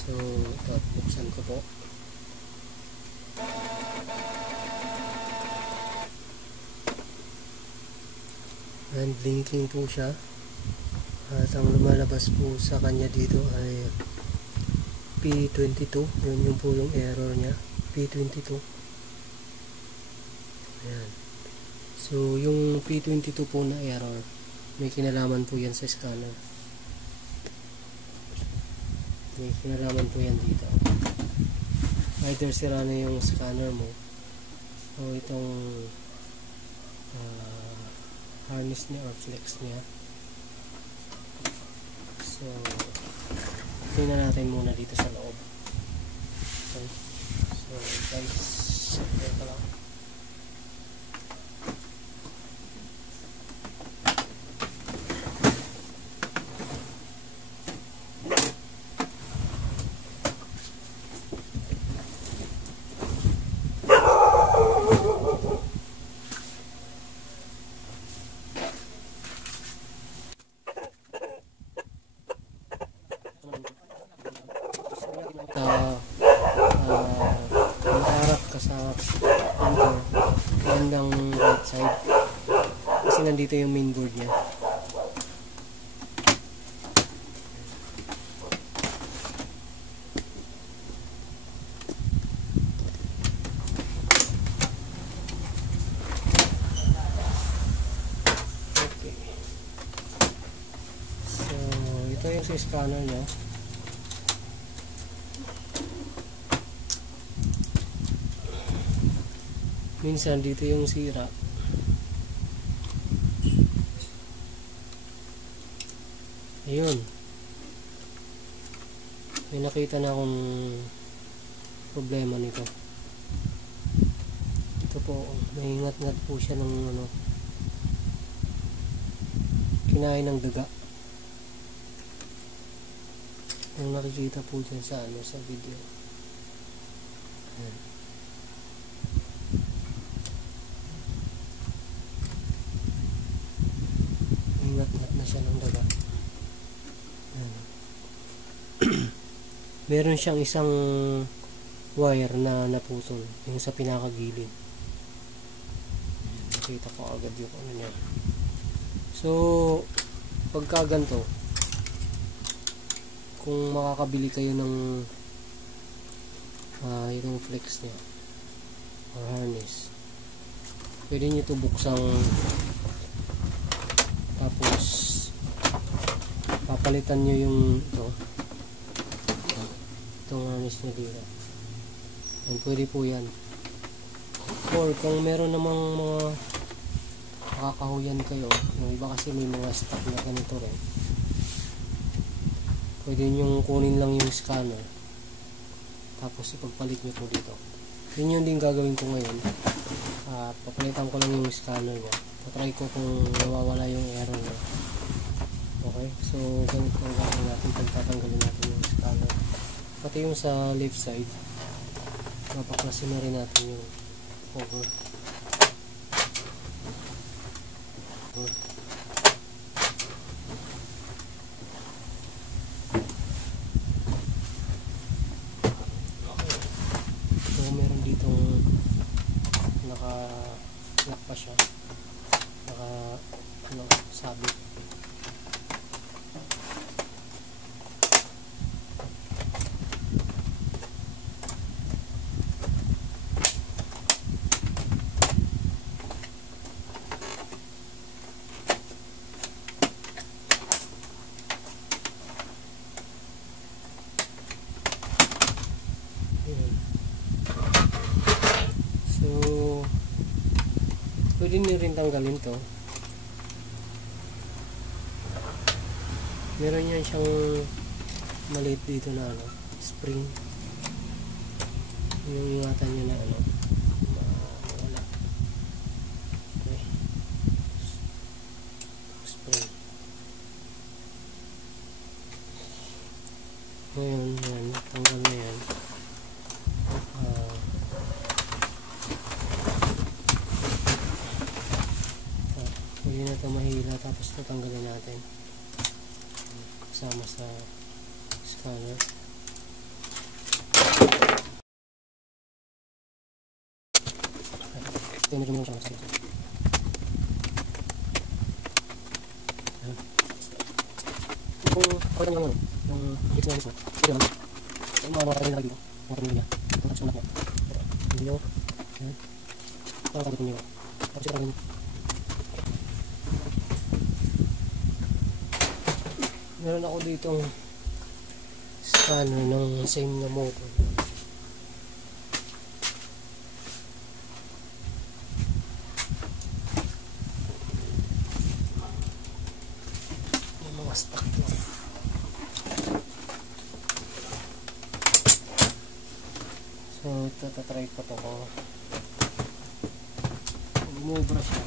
So ito, buksan ko po. And blinking po siya. At ang lumalabas po sa kanya dito ay P22. Yun yung po yung error niya, P22. Ayan. So yung P22 po na error, may kinalaman po yan sa scanner. May kinalaman po yan dito. Either sira na yung scanner mo o itong harness niya or flex niya. So tingnan natin muna dito sa loob. Okay. So guys, ito lang. Nakaharap ka sa printer bandang right side kasi nandito yung mainboard niya. Okay. So ito yung sa scanner niya. Minsan dito yung sira. Ayun. May nakita na akong problema nito. Ito po, may ngat-ngat po siya ng ano, kinain ng daga. Yung nakikita po dyan sa ano, sa video. Ayan. Ngat-ngat na siya ng daga. Meron siyang isang wire na naputol, yung sa pinakagilid. Nakita ko agad yung ano niya. So pagka ganito, kung makakabili kayo ng itong flex niya or harness, pwede nyo ito buksang, tapos papalitan nyo yung itong harness nyo dito. And pwede po yan. Or kung meron namang mga nakakahuyan kayo, yung iba kasi may mga stock na ganito rin, pwede nyo kunin lang yung scanner tapos ipagpalit nyo po dito. Yun yung din gagawin ko ngayon. Papalitan ko lang yung scanner niya. Patry ko kung nawawala yung error niya. Okay, so ganito ang gagawin natin pag tatanggalin natin yung scanner. Pati yung sa left side, mapaklasin na rin natin yung cover. So meron ditong naka-lock pa siya, sabit. Pwede nyo rin tanggalin to. Meron yan siyang maliit dito na ano, spring. Yung ingatan nyo na ano, wala. Okay. Spring. Ngayon, yan. Tanggal na yan. Pwede na ito mahila, tapos tatanggalin natin kasama sa scanner. Kaya medyo minum siya ng sakit. Kung pakita niyo yung fix na gusto, sige naman. Yung mga kaya nila dito, mga pamilya niya. Ito tapos yung anak niya. Hindi nyo. Ayan. Parang sagot niyo. Tapos yung anak meron ako ditong scanner ng same na motor. Yung mga stock lang. So ito, tatry ko ito kung bumubra siya.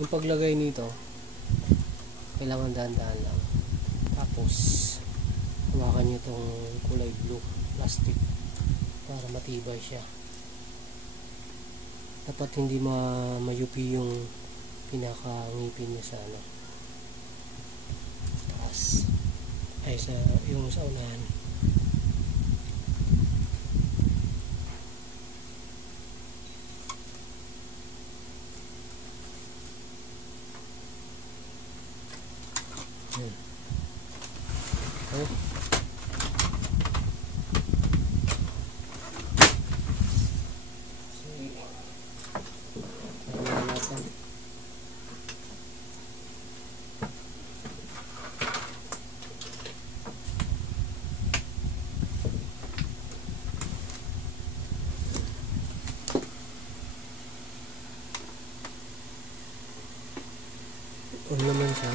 Yung paglagay nito, kailangan dahan-dahan lang. Tapos, hawakan nyo itong kulay blue plastic para matibay siya. Dapat hindi mayupi yung pinakangipin nyo sa ano. Taas. Ay, yung sa unahan. Okay. Sige. Tingnan natin. Ano naman siya?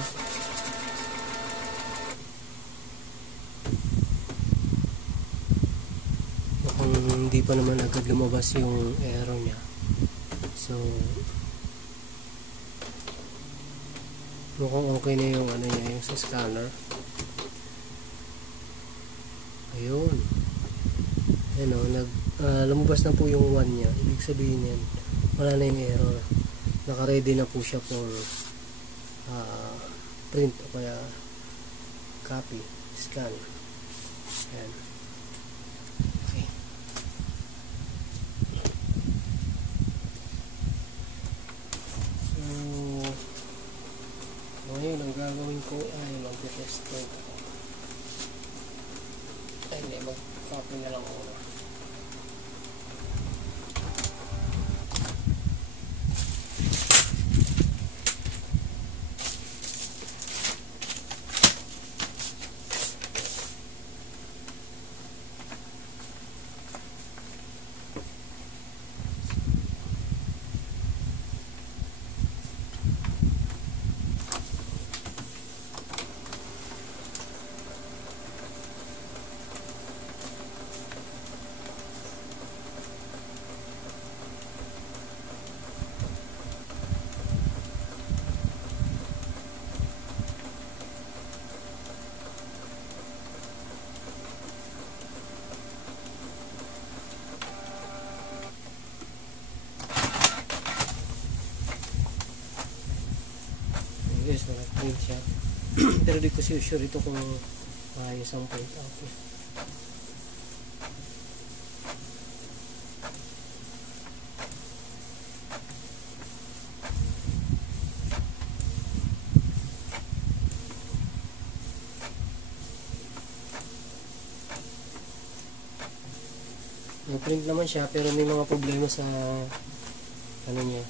Hindi pa naman agad lumabas yung error niya. So mukhang okay na yung ano niya, yung sa scanner. Ayun. Ayun o, lumabas na po yung 1 niya. Ibig sabihin yan, wala na yung error. Naka-ready na po siya for print o kaya copy, scan. Ayan. Okay. Ngayon ang gagawin ko ay mag-test ko. Ay hindi, mag-copy na lang ako. Yes, nag-print siya. Pero di ko sure ito kung maayos ang print out. Nag-print naman siya pero may mga problema sa ano niya.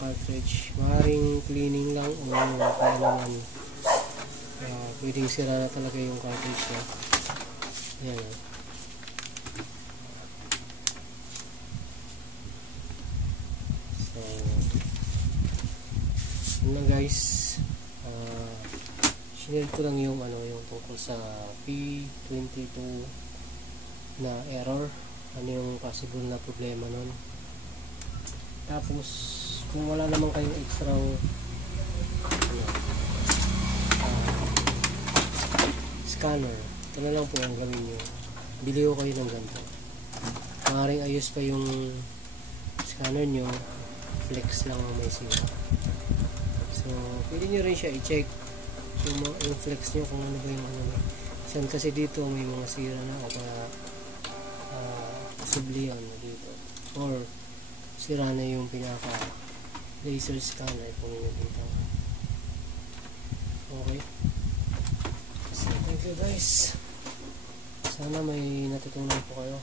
Cartridge. Maaaring cleaning lang o kaya naman pwedeng sira na talaga yung cartridge niya. Yan. So, yun lang guys. Sinare ko lang yung yung tungkol sa P22 na error. Ano yung possible na problema nun. Tapos, kung wala naman kayong extra scanner, ito na lang po ang gawin nyo. Bili ko kayo ng ganito. Maaaring ayos pa yung scanner nyo, flex lang ang may sira. So, pwede nyo rin siya i-check yung flex nyo kung ano ba yung Saan kasi dito may mga sira na o kaya possibly dito. Or, sira na yung pinaka laser scanner kung yun dito. Okay. So, thank you guys. Sana may natutunan po kayo.